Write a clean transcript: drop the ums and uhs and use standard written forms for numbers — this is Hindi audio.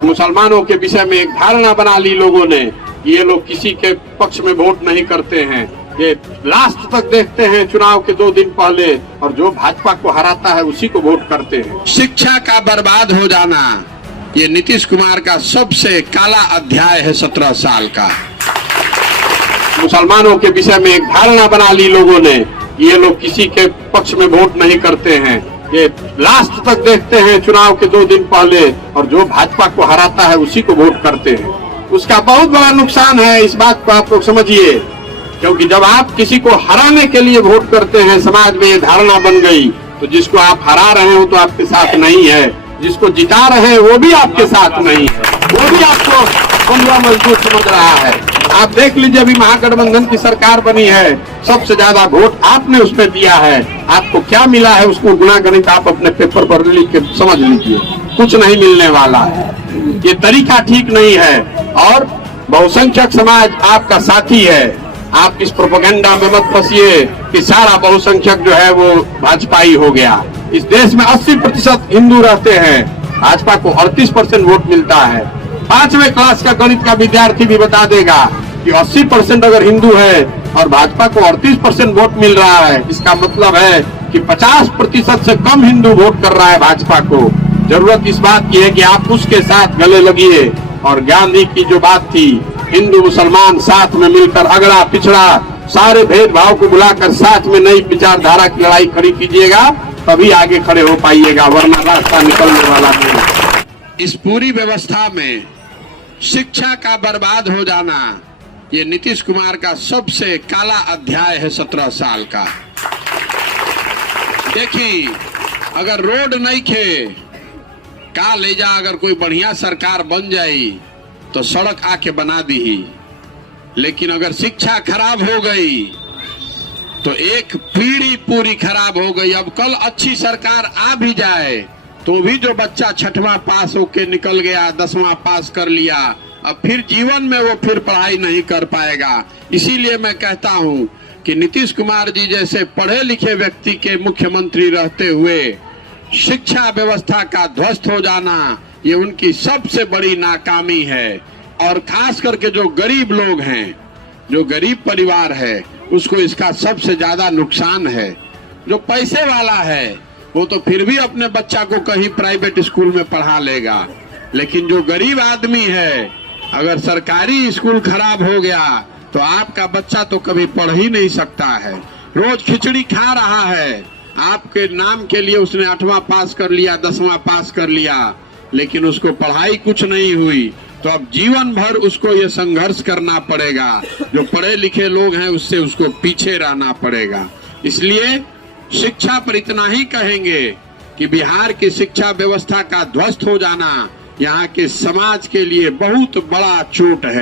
मुसलमानों के विषय में एक धारणा बना ली लोगों ने कि ये लोग किसी के पक्ष में वोट नहीं करते हैं, ये लास्ट तक देखते हैं चुनाव के 2 दिन पहले और जो भाजपा को हराता है उसी को वोट करते हैं। शिक्षा का बर्बाद हो जाना ये नीतीश कुमार का सबसे काला अध्याय है 17 साल का। मुसलमानों के विषय में एक धारणा बना ली लोगों ने ये लोग किसी के पक्ष में वोट नहीं करते हैं, ये लास्ट तक देखते हैं चुनाव के 2 दिन पहले और जो भाजपा को हराता है उसी को वोट करते हैं। उसका बहुत बड़ा नुकसान है, इस बात को आप लोग समझिए, क्योंकि जब आप किसी को हराने के लिए वोट करते हैं, समाज में ये धारणा बन गई तो जिसको आप हरा रहे हो तो आपके साथ नहीं है, जिसको जिता रहे हैं वो भी आपके साथ नहीं है, वो भी आपको बंधुआ मजदूर समझ रहा है। आप देख लीजिए, अभी महागठबंधन की सरकार बनी है, सबसे ज्यादा वोट आपने उसमें दिया है, आपको क्या मिला है उसको गुणा गणित आप अपने पेपर पर लिख के समझ लीजिए, कुछ नहीं मिलने वाला है। ये तरीका ठीक नहीं है और बहुसंख्यक समाज आपका साथी है। आप इस प्रोपेगेंडा में मत फंसिए कि सारा बहुसंख्यक जो है वो भाजपाई हो गया। इस देश में 80% हिंदू रहते हैं, भाजपा को 38% वोट मिलता है। 5वें क्लास का गणित का विद्यार्थी भी बता देगा कि 80% अगर हिंदू है और भाजपा को 38% वोट मिल रहा है, इसका मतलब है कि 50% से कम हिंदू वोट कर रहा है भाजपा को। जरूरत इस बात की है कि आप उसके साथ गले लगिए और गांधी की जो बात थी, हिंदू मुसलमान साथ में मिलकर अगड़ा पिछड़ा सारे भेदभाव को बुलाकर साथ में नई विचारधारा की लड़ाई खड़ी कीजिएगा, तभी आगे खड़े हो पाइएगा, वरना रास्ता निकलने वाला नहीं। इस पूरी व्यवस्था में शिक्षा का बर्बाद हो जाना ये नीतीश कुमार का सबसे काला अध्याय है 17 साल का। देखिए, अगर रोड नहीं खे का ले जा, अगर कोई बढ़िया सरकार बन जाई तो सड़क आके बना दी ही, लेकिन अगर शिक्षा खराब हो गई तो एक पीढ़ी पूरी खराब हो गई। अब कल अच्छी सरकार आ भी जाए तो भी जो बच्चा 6वां पास होके निकल गया, 10वां पास कर लिया, अब फिर जीवन में वो फिर पढ़ाई नहीं कर पाएगा। इसीलिए मैं कहता हूं कि नीतीश कुमार जी जैसे पढ़े लिखे व्यक्ति के मुख्यमंत्री रहते हुए शिक्षा व्यवस्था का ध्वस्त हो जाना ये उनकी सबसे बड़ी नाकामी है। और खास करके जो गरीब लोग हैं, जो गरीब परिवार है, उसको इसका सबसे ज्यादा नुकसान है। जो पैसे वाला है वो तो फिर भी अपने बच्चा को कहीं प्राइवेट स्कूल में पढ़ा लेगा, लेकिन जो गरीब आदमी है, अगर सरकारी स्कूल खराब हो गया तो आपका बच्चा तो कभी पढ़ ही नहीं सकता है। रोज खिचड़ी खा रहा है, आपके नाम के लिए उसने 8वां पास कर लिया, 10वां पास कर लिया, लेकिन उसको पढ़ाई कुछ नहीं हुई, तो अब जीवन भर उसको ये संघर्ष करना पड़ेगा। जो पढ़े लिखे लोग हैं उससे उसको पीछे रहना पड़ेगा। इसलिए शिक्षा पर इतना ही कहेंगे कि बिहार की शिक्षा व्यवस्था का ध्वस्त हो जाना यहाँ के समाज के लिए बहुत बड़ा चोट है।